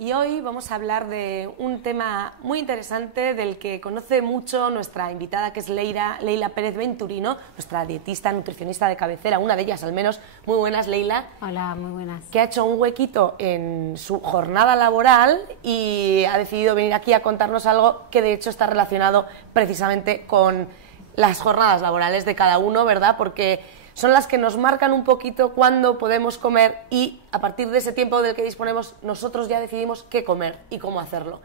Y hoy vamos a hablar de un tema muy interesante del que conoce mucho nuestra invitada, que es Leila Pérez Venturino, nuestra dietista, nutricionista de cabecera, una de ellas al menos. Muy buenas, Leila. Hola, muy buenas. Que ha hecho un huequito en su jornada laboral y ha decidido venir aquí a contarnos algo que de hecho está relacionado precisamente con las jornadas laborales de cada uno, ¿verdad? Porque son las que nos marcan un poquito cuándo podemos comer y a partir de ese tiempo del que disponemos nosotros ya decidimos qué comer y cómo hacerlo.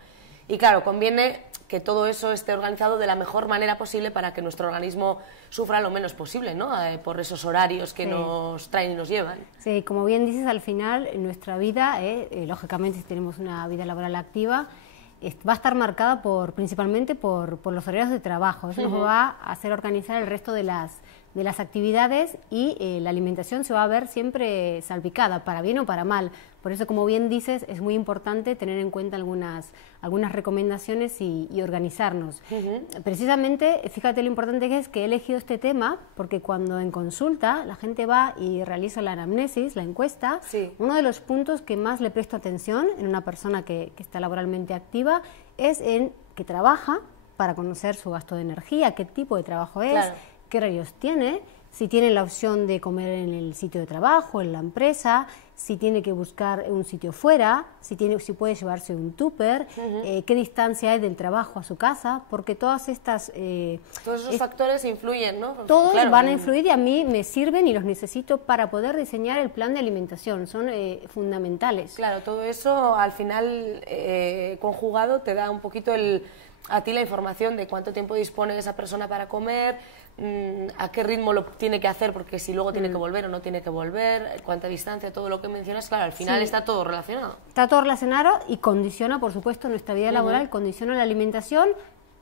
Y claro, conviene que todo eso esté organizado de la mejor manera posible para que nuestro organismo sufra lo menos posible, ¿no? Por esos horarios que nos traen y nos llevan. Sí, como bien dices, al final nuestra vida, lógicamente si tenemos una vida laboral activa, va a estar marcada principalmente por los horarios de trabajo. Eso nos va a hacer organizar el resto de las actividades y la alimentación se va a ver siempre salpicada, para bien o para mal. Por eso, como bien dices, es muy importante tener en cuenta algunas recomendaciones y organizarnos. Precisamente, fíjate lo importante que es que he elegido este tema, porque cuando en consulta la gente va y realiza la anamnesis, la encuesta, uno de los puntos que más le presto atención en una persona que está laboralmente activa es en que trabaja, para conocer su gasto de energía, qué tipo de trabajo es, qué horarios tiene, si tiene la opción de comer en el sitio de trabajo, en la empresa, si tiene que buscar un sitio fuera, si puede llevarse un tupper, qué distancia hay del trabajo a su casa, porque todas estas... todos esos factores influyen, ¿no? Todos van a influir y a mí me sirven y los necesito para poder diseñar el plan de alimentación, son fundamentales. Claro, todo eso al final conjugado te da un poquito a ti la información de cuánto tiempo dispone esa persona para comer, a qué ritmo lo tiene que hacer, porque si luego tiene que volver o no tiene que volver, cuánta distancia, todo lo que mencionas, claro, al final está todo relacionado. Está todo relacionado y condiciona, por supuesto, nuestra vida laboral, condiciona la alimentación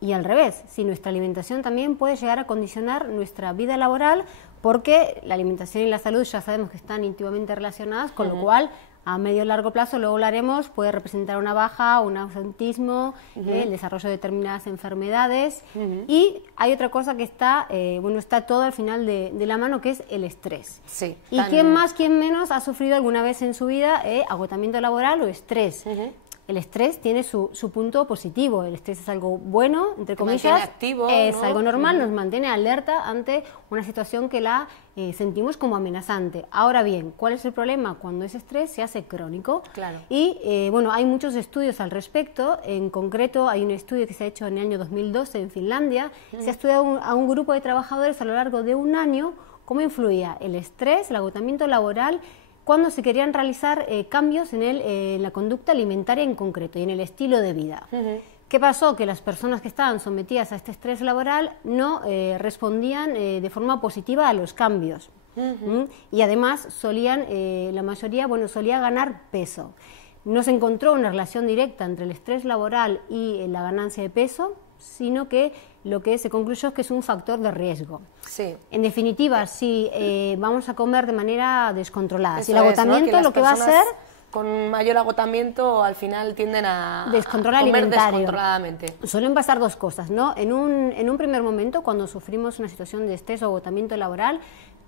y al revés, si nuestra alimentación también puede llegar a condicionar nuestra vida laboral, porque la alimentación y la salud ya sabemos que están íntimamente relacionadas, con lo cual a medio y largo plazo, luego hablaremos, puede representar una baja, un ausentismo, el desarrollo de determinadas enfermedades. Y hay otra cosa que está todo al final de la mano, que es el estrés. Sí, y quién más, quién menos ha sufrido alguna vez en su vida agotamiento laboral o estrés. El estrés tiene su punto positivo, el estrés es algo bueno, entre comillas, mantiene activo, es ¿no? algo normal, nos mantiene alerta ante una situación que la sentimos como amenazante. Ahora bien, ¿cuál es el problema? Cuando ese estrés se hace crónico. Claro. Y hay muchos estudios al respecto, en concreto hay un estudio que se ha hecho en el año 2012 en Finlandia, se ha estudiado a un grupo de trabajadores a lo largo de un año cómo influía el estrés, el agotamiento laboral, cuando se querían realizar cambios en la conducta alimentaria en concreto y en el estilo de vida. ¿Qué pasó? Que las personas que estaban sometidas a este estrés laboral no respondían de forma positiva a los cambios. Y además la mayoría solía ganar peso. No se encontró una relación directa entre el estrés laboral y la ganancia de peso, sino que lo que se concluyó es que es un factor de riesgo. Sí. En definitiva, si vamos a comer de manera descontrolada, Eso si el agotamiento ¿no? Que lo que va a hacer... con mayor agotamiento al final tienden a descontrol comer alimentario. descontroladamente. Suelen pasar dos cosas, ¿no? En un primer momento, cuando sufrimos una situación de estrés o agotamiento laboral,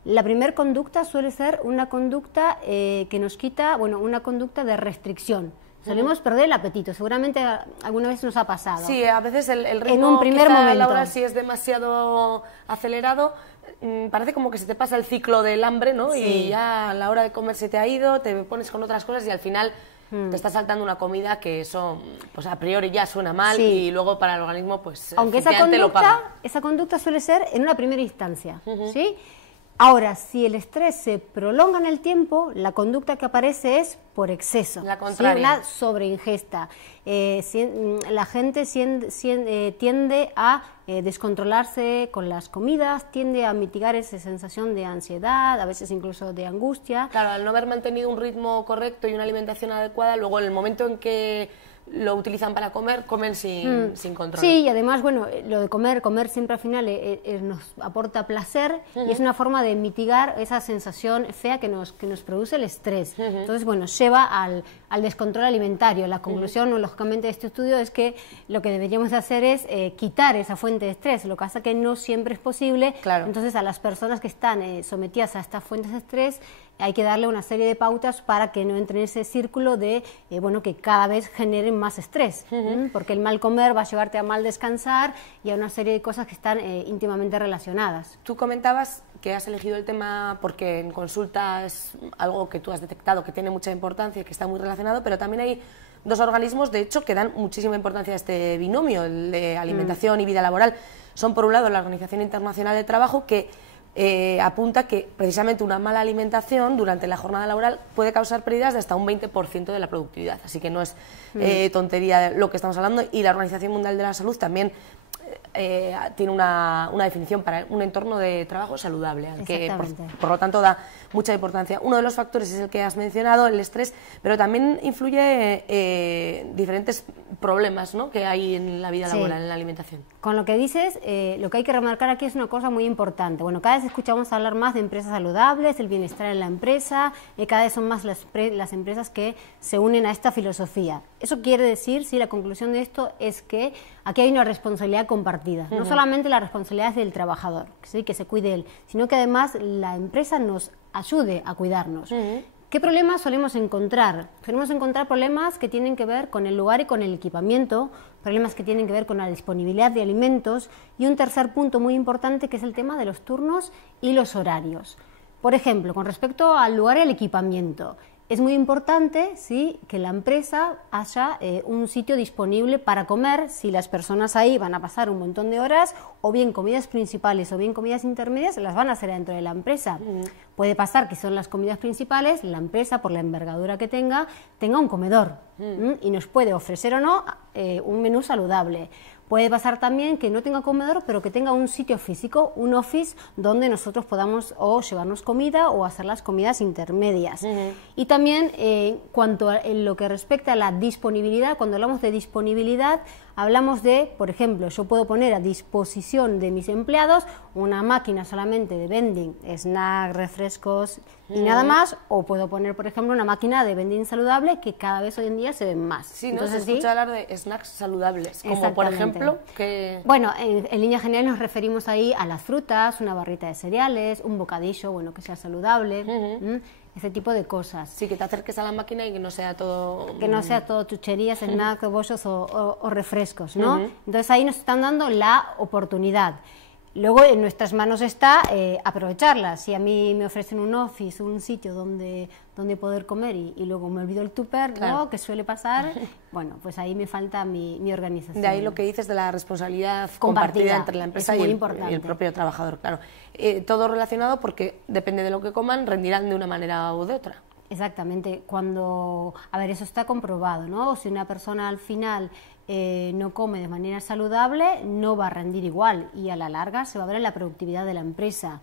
la primera conducta suele ser una conducta que nos quita, una conducta de restricción. Solemos perder el apetito, seguramente alguna vez nos ha pasado. Sí, a veces el ritmo en un primer momento laboral, si es demasiado acelerado, parece como que se te pasa el ciclo del hambre, ¿no? Sí. Y ya a la hora de comer se te ha ido, te pones con otras cosas y al final te está saltando una comida que eso, pues a priori ya suena mal y luego para el organismo, pues aunque lo paga. esa conducta suele ser en una primera instancia, ¿sí? Ahora, si el estrés se prolonga en el tiempo, la conducta que aparece es por exceso, la contraria. ¿sí? Una sobreingesta. La gente tiende a descontrolarse con las comidas, tiende a mitigar esa sensación de ansiedad, a veces incluso de angustia. Claro, al no haber mantenido un ritmo correcto y una alimentación adecuada, luego en el momento en que lo utilizan para comer, comen sin control. Sí, y además, lo de comer siempre al final nos aporta placer y es una forma de mitigar esa sensación fea que nos produce el estrés. Entonces, lleva al descontrol alimentario. La conclusión, lógicamente, de este estudio es que lo que deberíamos hacer es quitar esa fuente de estrés. Lo que pasa es que no siempre es posible. Claro. Entonces, a las personas que están sometidas a estas fuentes de estrés, hay que darle una serie de pautas para que no entre en ese círculo de, bueno, que cada vez generen más estrés, porque el mal comer va a llevarte a mal descansar y a una serie de cosas que están íntimamente relacionadas. Tú comentabas que has elegido el tema porque en consulta es algo que tú has detectado que tiene mucha importancia y que está muy relacionado, pero también hay dos organismos, de hecho, que dan muchísima importancia a este binomio, el de alimentación y vida laboral. Son, por un lado, la Organización Internacional del Trabajo, que apunta que precisamente una mala alimentación durante la jornada laboral puede causar pérdidas de hasta un 20% de la productividad, así que no es tontería lo que estamos hablando, y la Organización Mundial de la Salud también tiene una definición para un entorno de trabajo saludable, al que por lo tanto da mucha importancia. Uno de los factores es el que has mencionado, el estrés, pero también influye diferentes problemas, ¿no?, que hay en la vida laboral, en la alimentación. Con lo que dices, lo que hay que remarcar aquí es una cosa muy importante. Bueno, cada vez escuchamos hablar más de empresas saludables, el bienestar en la empresa, cada vez son más las empresas que se unen a esta filosofía. Eso quiere decir, sí, la conclusión de esto es que aquí hay una responsabilidad compartida. No solamente la responsabilidad es del trabajador, ¿sí?, que se cuide él, sino que además la empresa nos ayude a cuidarnos. ¿Qué problemas solemos encontrar? Solemos encontrar problemas que tienen que ver con el lugar y con el equipamiento, problemas que tienen que ver con la disponibilidad de alimentos y un tercer punto muy importante que es el tema de los turnos y los horarios. Por ejemplo, con respecto al lugar y al equipamiento, es muy importante, ¿sí?, que la empresa haya un sitio disponible para comer si las personas ahí van a pasar un montón de horas, o bien comidas principales o bien comidas intermedias las van a hacer dentro de la empresa. Puede pasar que son las comidas principales, la empresa, por la envergadura que tenga un comedor y nos puede ofrecer o no un menú saludable. Puede pasar también que no tenga comedor, pero que tenga un sitio físico, un office, donde nosotros podamos o llevarnos comida o hacer las comidas intermedias. Y también, cuanto a lo que respecta a la disponibilidad, cuando hablamos de disponibilidad, hablamos de, por ejemplo, yo puedo poner a disposición de mis empleados una máquina solamente de vending, snacks, refrescos y nada más, o puedo poner, por ejemplo, una máquina de vending saludable que cada vez hoy en día se ven más. Sí, entonces, se escucha hablar de snacks saludables, como por ejemplo, que... Bueno, en línea general nos referimos ahí a las frutas, una barrita de cereales, un bocadillo, bueno, que sea saludable, ese tipo de cosas. Sí, que te acerques a la máquina y que no sea todo... Que no sea todo chucherías, snacks, bollos o refrescos, ¿no? Entonces ahí nos están dando la oportunidad. Luego en nuestras manos está aprovecharla. Si a mí me ofrecen un office, un sitio donde poder comer y luego me olvido el tupper, ¿no?, que suele pasar, bueno, pues ahí me falta mi organización. De ahí lo que dices de la responsabilidad compartida entre la empresa y el propio trabajador, claro. Todo relacionado porque depende de lo que coman, rendirán de una manera u de otra. Exactamente. A ver, eso está comprobado, ¿no? Si una persona al final no come de manera saludable, no va a rendir igual y a la larga se va a ver en la productividad de la empresa.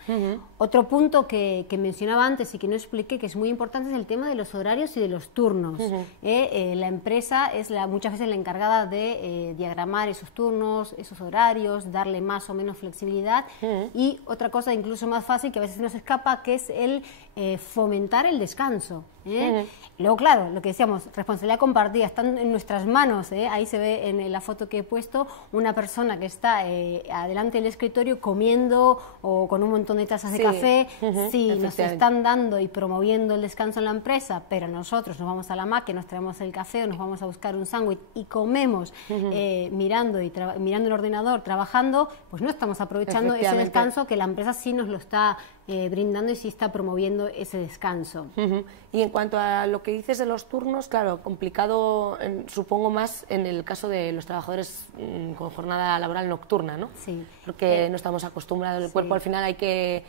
Otro punto que mencionaba antes y que no expliqué, que es muy importante, es el tema de los horarios y de los turnos. La empresa es muchas veces la encargada de diagramar esos turnos, esos horarios, darle más o menos flexibilidad, y otra cosa incluso más fácil que a veces nos escapa, que es el fomentar el descanso. Luego, claro, lo que decíamos, responsabilidad compartida, están en nuestras manos. Ahí se ve en la foto que he puesto una persona que está adelante del escritorio comiendo o con un montón de tazas de café. Sí, nos están dando y promoviendo el descanso en la empresa, pero nosotros nos vamos a la máquina, nos traemos el café o nos vamos a buscar un sándwich y comemos mirando el ordenador, trabajando, pues no estamos aprovechando ese descanso que la empresa sí nos lo está brindando y sí está promoviendo ese descanso. Y en cuanto a lo que dices de los turnos, claro, complicado supongo más en el caso de los trabajadores con jornada laboral nocturna, ¿no? Sí. Porque no estamos acostumbrados, el cuerpo al final hay que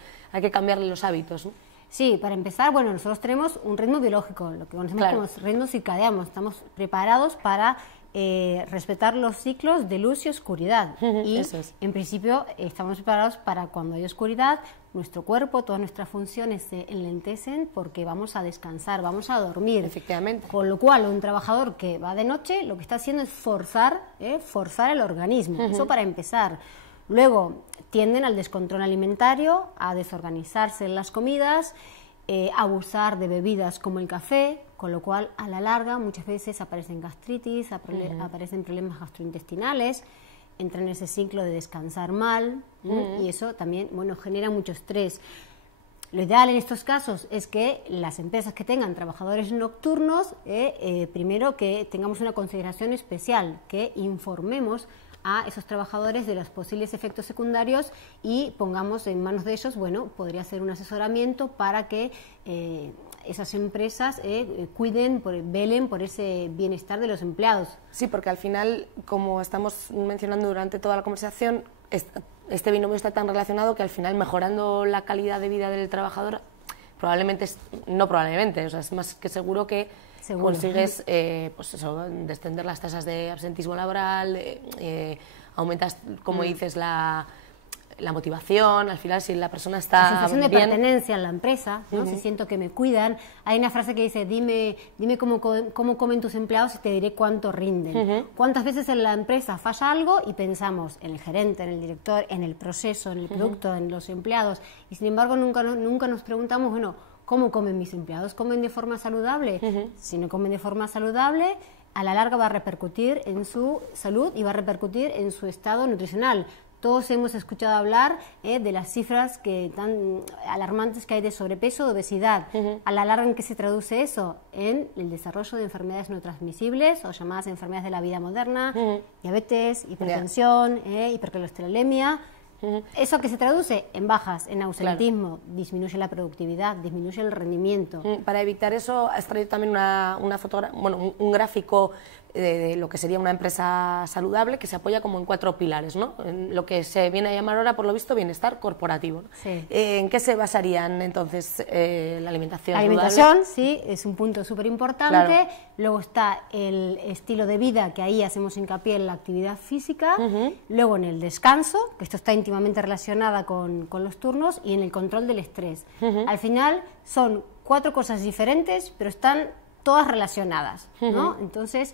cambiarle los hábitos, ¿no? Sí, para empezar, bueno, nosotros tenemos un ritmo biológico, lo que conocemos como ritmo circadiano, estamos preparados para respetar los ciclos de luz y oscuridad. Y en principio estamos preparados para cuando hay oscuridad, nuestro cuerpo, todas nuestras funciones se enlentecen porque vamos a descansar, vamos a dormir. Efectivamente. Con lo cual, un trabajador que va de noche lo que está haciendo es forzar el organismo. Eso para empezar. Luego, tienden al descontrol alimentario, a desorganizarse en las comidas, abusar de bebidas como el café, con lo cual a la larga muchas veces aparecen gastritis, aparecen problemas gastrointestinales, entran en ese ciclo de descansar mal, y eso también, bueno, genera mucho estrés. Lo ideal en estos casos es que las empresas que tengan trabajadores nocturnos, primero que tengamos una consideración especial, que informemos a esos trabajadores de los posibles efectos secundarios y pongamos en manos de ellos, bueno, podría ser un asesoramiento para que esas empresas cuiden, velen por ese bienestar de los empleados. Sí, porque al final, como estamos mencionando durante toda la conversación, este binomio está tan relacionado que al final, mejorando la calidad de vida del trabajador, probablemente, no probablemente, o sea, es más que seguro que consigues pues eso, descender las tasas de absentismo laboral, aumentas, como dices, la motivación. Al final, si la persona está la sensación de bien, pertenencia en la empresa, ¿no? Si siento que me cuidan. Hay una frase que dice, dime cómo comen tus empleados y te diré cuánto rinden. ¿Cuántas veces en la empresa falla algo y pensamos en el gerente, en el director, en el proceso, en el producto, en los empleados, y sin embargo nunca nos preguntamos, bueno, ¿cómo comen mis empleados? ¿Comen de forma saludable? Si no comen de forma saludable, a la larga va a repercutir en su salud y va a repercutir en su estado nutricional. Todos hemos escuchado hablar de las cifras tan alarmantes que hay de sobrepeso, de obesidad. A la larga, ¿en qué se traduce eso? En el desarrollo de enfermedades no transmisibles o llamadas enfermedades de la vida moderna, diabetes, hipertensión, hipercolesterolemia. ¿Eso que se traduce? En bajas, en ausentismo, disminuye la productividad, disminuye el rendimiento. Para evitar eso, has traído también una fotografía, bueno, un gráfico de lo que sería una empresa saludable que se apoya como en 4 pilares, ¿no? En lo que se viene a llamar ahora, por lo visto, bienestar corporativo, ¿no? Sí. ¿En qué se basarían entonces la alimentación? La alimentación, sí, es un punto súper importante. Claro. Luego está el estilo de vida, que ahí hacemos hincapié en la actividad física. Luego en el descanso, que esto está íntimamente relacionada con los turnos, y en el control del estrés. Al final son 4 cosas diferentes, pero están todas relacionadas, ¿no? Entonces,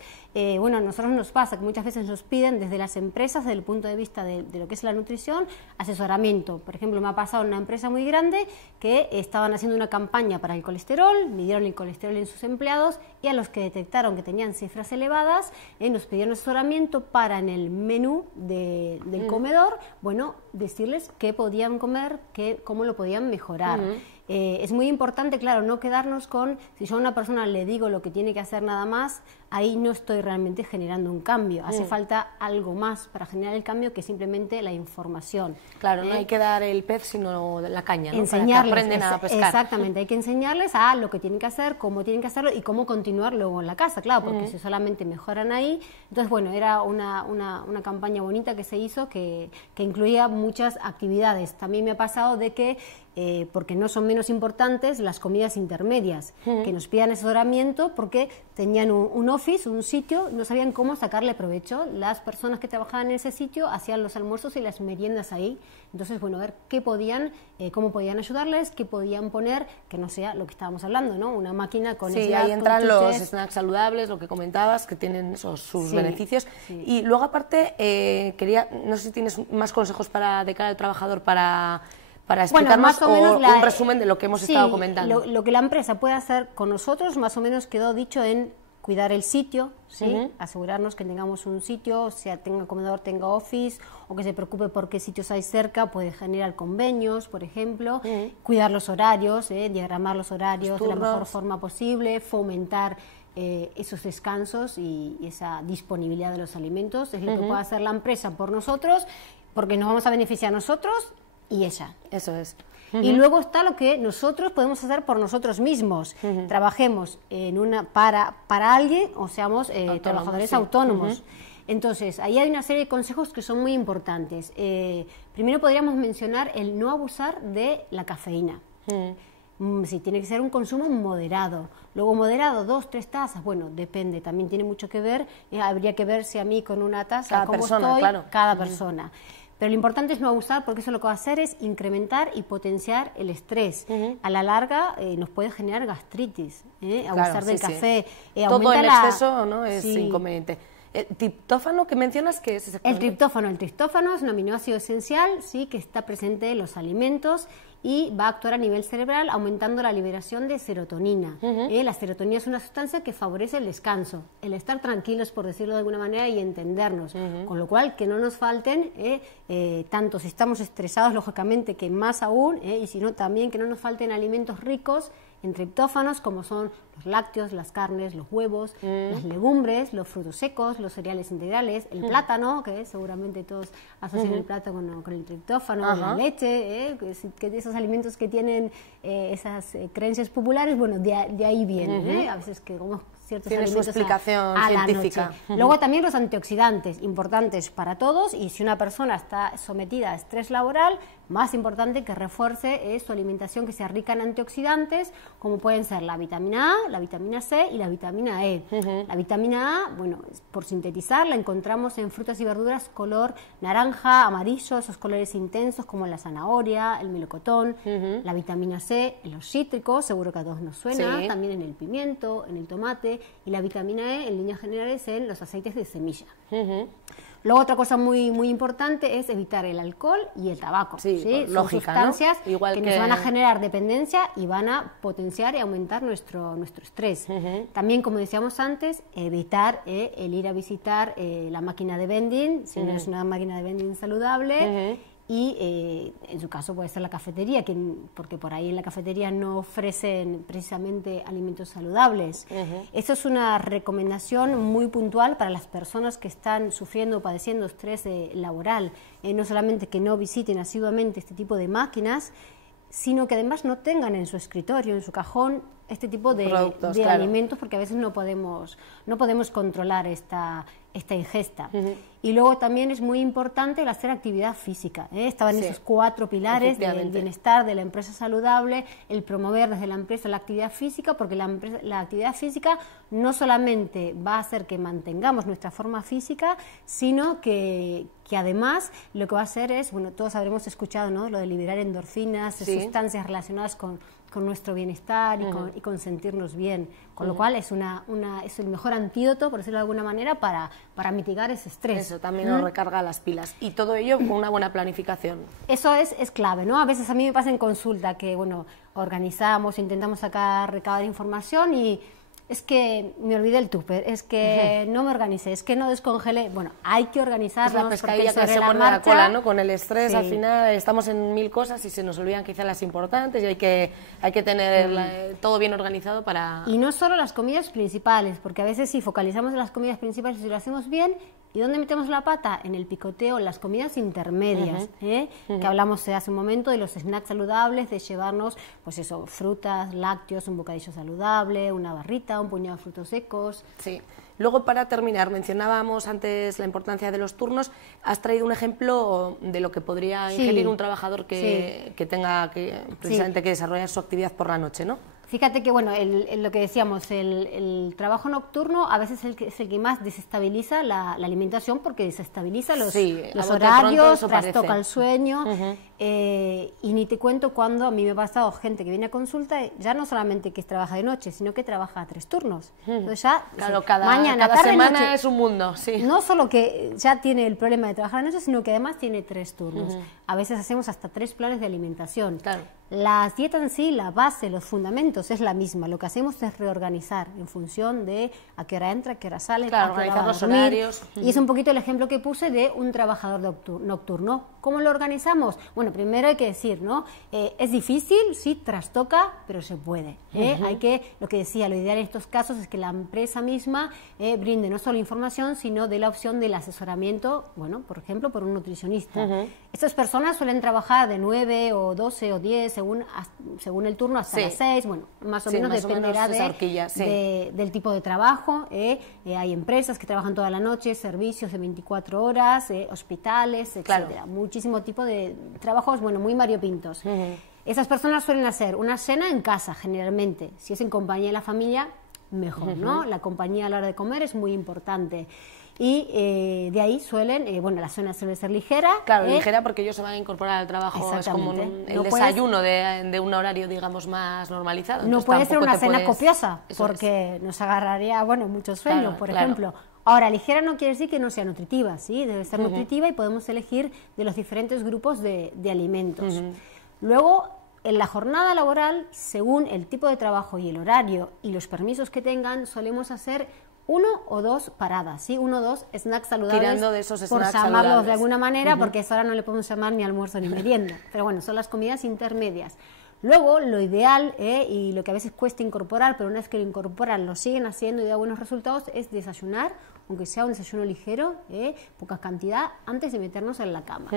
bueno, a nosotros nos pasa que muchas veces nos piden desde las empresas, desde el punto de vista de lo que es la nutrición, asesoramiento. Por ejemplo, me ha pasado en una empresa muy grande que estaban haciendo una campaña para el colesterol, midieron el colesterol en sus empleados y a los que detectaron que tenían cifras elevadas, nos pidieron asesoramiento para en el menú del comedor, bueno, decirles qué podían comer, cómo lo podían mejorar. Es muy importante, claro, no quedarnos con, si yo a una persona le digo lo que tiene que hacer nada más, ahí no estoy realmente generando un cambio. Hace falta algo más para generar el cambio que simplemente la información. Claro, no hay que dar el pez, sino la caña, ¿no? Enseñarles, para que aprendan a pescar. Exactamente, hay que enseñarles a lo que tienen que hacer, cómo tienen que hacerlo y cómo continuar luego en la casa, claro, porque si solamente mejoran ahí. Entonces, bueno, era una campaña bonita que se hizo que incluía muchas actividades. También me ha pasado de que porque no son menos importantes las comidas intermedias, que nos pidan asesoramiento porque tenían un office, un sitio, no sabían cómo sacarle provecho. Las personas que trabajaban en ese sitio hacían los almuerzos y las meriendas ahí. Entonces, bueno, a ver cómo podían ayudarles, qué podían poner, que no sea lo que estábamos hablando, ¿no? Una máquina con sí, ahí entran los snacks saludables, lo que comentabas, que tienen sus beneficios. Sí. Y luego, aparte, no sé si tienes más consejos de cara al trabajador para explicarnos, bueno, más o menos un resumen de lo que hemos estado comentando. Lo que la empresa puede hacer con nosotros, más o menos quedó dicho en cuidar el sitio, ¿sí? Asegurarnos que tengamos un sitio, sea tenga comedor, tenga office, o que se preocupe por qué sitios hay cerca, puede generar convenios, por ejemplo, cuidar los horarios, diagramar los horarios de la mejor forma posible, fomentar esos descansos y esa disponibilidad de los alimentos. Es lo que puede hacer la empresa por nosotros, porque nos vamos a beneficiar nosotros y ella. Eso es. Y luego está lo que nosotros podemos hacer por nosotros mismos. Trabajemos para alguien o seamos trabajadores autónomos. Entonces, ahí hay una serie de consejos que son muy importantes. Primero podríamos mencionar el no abusar de la cafeína. Sí, tiene que ser un consumo moderado. Luego moderado, 2, 3 tazas, bueno, depende, también tiene mucho que ver. Habría que ver si a mí con una taza, cómo estoy, cada persona. Pero lo importante es no abusar, porque eso lo que va a hacer es incrementar y potenciar el estrés. A la larga nos puede generar gastritis, abusar del café. Todo en exceso, ¿no? Es inconveniente. ¿El triptófano que mencionas qué es exactamente? El triptófano es un aminoácido esencial, sí, que está presente en los alimentos y va a actuar a nivel cerebral aumentando la liberación de serotonina. La serotonina es una sustancia que favorece el descanso, el estar tranquilos, por decirlo de alguna manera, y entendernos, con lo cual que no nos falten, tanto si estamos estresados, lógicamente, que más aún, y si no también que no nos falten alimentos ricos en triptófanos, como son los lácteos, las carnes, los huevos, las legumbres, los frutos secos, los cereales integrales, el plátano, que seguramente todos asocian el plátano con el triptófano, la leche, que de esos alimentos que tienen esas creencias populares, bueno, de ahí vienen, a veces que como ciertos tiene alimentos su explicación científica. Luego también los antioxidantes, importantes para todos, y si una persona está sometida a estrés laboral, más importante que refuerce su alimentación, que sea rica en antioxidantes, como pueden ser la vitamina A, la vitamina C y la vitamina E. La vitamina A, bueno, por sintetizar, la encontramos en frutas y verduras color naranja, amarillo, esos colores intensos como la zanahoria, el melocotón. La vitamina C en los cítricos, seguro que a todos nos suena, también en el pimiento, en el tomate, y la vitamina E en líneas generales en los aceites de semilla. Luego otra cosa muy, muy importante es evitar el alcohol y el tabaco. Son sustancias, ¿no?, Igual que nos van a generar dependencia y van a potenciar y aumentar nuestro estrés. También, como decíamos antes, evitar el ir a visitar la máquina de vending, si no es una máquina de vending saludable. Y en su caso puede ser la cafetería, porque por ahí en la cafetería no ofrecen precisamente alimentos saludables. Eso es una recomendación muy puntual para las personas que están sufriendo o padeciendo estrés laboral. No solamente que no visiten asiduamente este tipo de máquinas, sino que además no tengan en su escritorio, en su cajón, este tipo de alimentos, porque a veces no podemos controlar esta ingesta. Y luego también es muy importante el hacer actividad física. Estaban esos 4 pilares del bienestar, de la empresa saludable, el promover desde la empresa la actividad física, porque la actividad física no solamente va a hacer que mantengamos nuestra forma física, sino que además lo que va a hacer es, bueno, todos habremos escuchado, ¿no?, lo de liberar endorfinas, sustancias relacionadas con nuestro bienestar y con sentirnos bien, con lo cual es el mejor antídoto, por decirlo de alguna manera, para mitigar ese estrés. Eso también nos recarga las pilas, y todo ello con una buena planificación. Eso es clave, ¿no? A veces a mí me pasa en consulta que, bueno, organizamos, intentamos recabar información y es que me olvidé el tupper, es que no me organicé, es que no descongelé. Bueno, hay que organizarnos. Es la pescadilla que se pone la cola, ¿no? Con el estrés, al final estamos en 1000 cosas y se nos olvidan quizás las importantes, y hay que tener todo bien organizado para... Y no solo las comidas principales, porque a veces sí focalizamos en las comidas principales y lo hacemos bien. ¿Y dónde metemos la pata? En el picoteo, las comidas intermedias, que hablamos hace un momento de los snacks saludables, de llevarnos, pues eso, frutas, lácteos, un bocadillo saludable, una barrita, un puñado de frutos secos. Sí. Luego, para terminar, mencionábamos antes la importancia de los turnos. Has traído un ejemplo de lo que podría ingerir un trabajador que tenga precisamente que desarrollar su actividad por la noche, ¿no? Fíjate que, bueno, lo que decíamos, el trabajo nocturno a veces es el que más desestabiliza la alimentación, porque desestabiliza los horarios, trastoca el sueño, y ni te cuento cuando a mí me ha pasado gente que viene a consulta, ya no solamente que trabaja de noche, sino que trabaja 3 turnos. Entonces ya, claro, cada semana noche, es un mundo, No solo que ya tiene el problema de trabajar de noche, sino que además tiene 3 turnos. A veces hacemos hasta 3 planes de alimentación. Claro. Las dietas en sí, la base, los fundamentos es la misma. Lo que hacemos es reorganizar en función de a qué hora entra, a qué hora sale, a qué hora organizar los dormir. horarios. Y es un poquito el ejemplo que puse de un trabajador nocturno. ¿Cómo lo organizamos? Bueno, primero hay que decir, ¿no? Es difícil, sí, trastoca, pero se puede. Hay que, lo que decía, lo ideal en estos casos es que la empresa misma brinde no solo información, sino de la opción del asesoramiento, bueno, por ejemplo, por un nutricionista. Estas personas suelen trabajar de 9 o 12 o 10, según el turno, hasta las 6, bueno, más o menos dependerá del tipo de trabajo. Hay empresas que trabajan toda la noche, servicios de 24 horas, hospitales, etcétera. Muchísimo tipo de trabajos, bueno, muy variopintos. Esas personas suelen hacer una cena en casa, generalmente. Si es en compañía de la familia, mejor, ¿no? La compañía a la hora de comer es muy importante. Y de ahí suelen, bueno, la cena suele ser ligera. Claro, ligera porque ellos se van a incorporar al trabajo, es como el desayuno de un horario, digamos, más normalizado. No puede ser una cena copiosa, porque nos agarraría, bueno, mucho sueño, por ejemplo. Ahora, ligera no quiere decir que no sea nutritiva, ¿sí? Debe ser nutritiva y podemos elegir de los diferentes grupos de alimentos. Luego, En la jornada laboral, según el tipo de trabajo y el horario y los permisos que tengan, solemos hacer 1 o 2 paradas, ¿sí? 1 o 2 snacks saludables, tirando de esos por snacks llamarlos saludables. de alguna manera, porque eso ahora no le podemos llamar ni almuerzo ni merienda. Pero bueno, son las comidas intermedias. Luego, lo ideal, y lo que a veces cuesta incorporar, pero una vez que lo incorporan, lo siguen haciendo y da buenos resultados, es desayunar, aunque sea un desayuno ligero, poca cantidad, antes de meternos en la cama.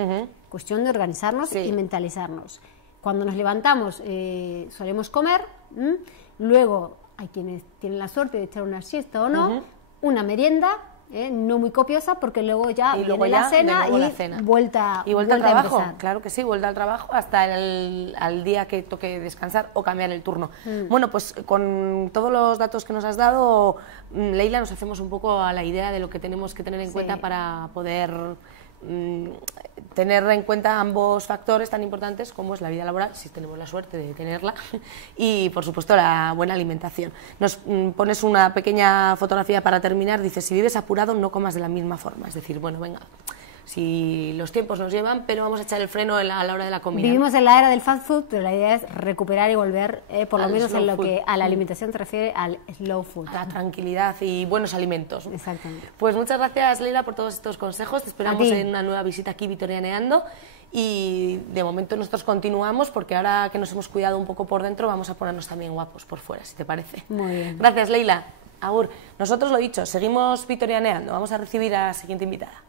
Cuestión de organizarnos y mentalizarnos. Cuando nos levantamos, solemos comer, luego hay quienes tienen la suerte de echar una siesta o no, una merienda, no muy copiosa, porque luego ya viene la cena y vuelta al trabajo. a empezar. Claro que sí, vuelta al trabajo hasta al día que toque descansar o cambiar el turno. Bueno, pues con todos los datos que nos has dado, Leila, nos hacemos un poco a la idea de lo que tenemos que tener en cuenta para poder tener en cuenta ambos factores tan importantes como es la vida laboral, si tenemos la suerte de tenerla, y por supuesto la buena alimentación. Nos pones una pequeña fotografía para terminar, dices, si vives apurado no comas de la misma forma, es decir, bueno, venga, si los tiempos nos llevan, pero vamos a echar el freno a la hora de la comida. Vivimos en la era del fast food, pero la idea es recuperar y volver, por lo menos en lo food. que a la alimentación se refiere, al slow food. A la tranquilidad y buenos alimentos. Exactamente. Pues muchas gracias, Leila, por todos estos consejos. Te esperamos en una nueva visita aquí, Vitorianeando. Y de momento nosotros continuamos, porque ahora que nos hemos cuidado un poco por dentro, vamos a ponernos también guapos por fuera, si te parece. Muy bien. Gracias, Leila. Agur. Nosotros, lo dicho, seguimos Vitorianeando. Vamos a recibir a la siguiente invitada.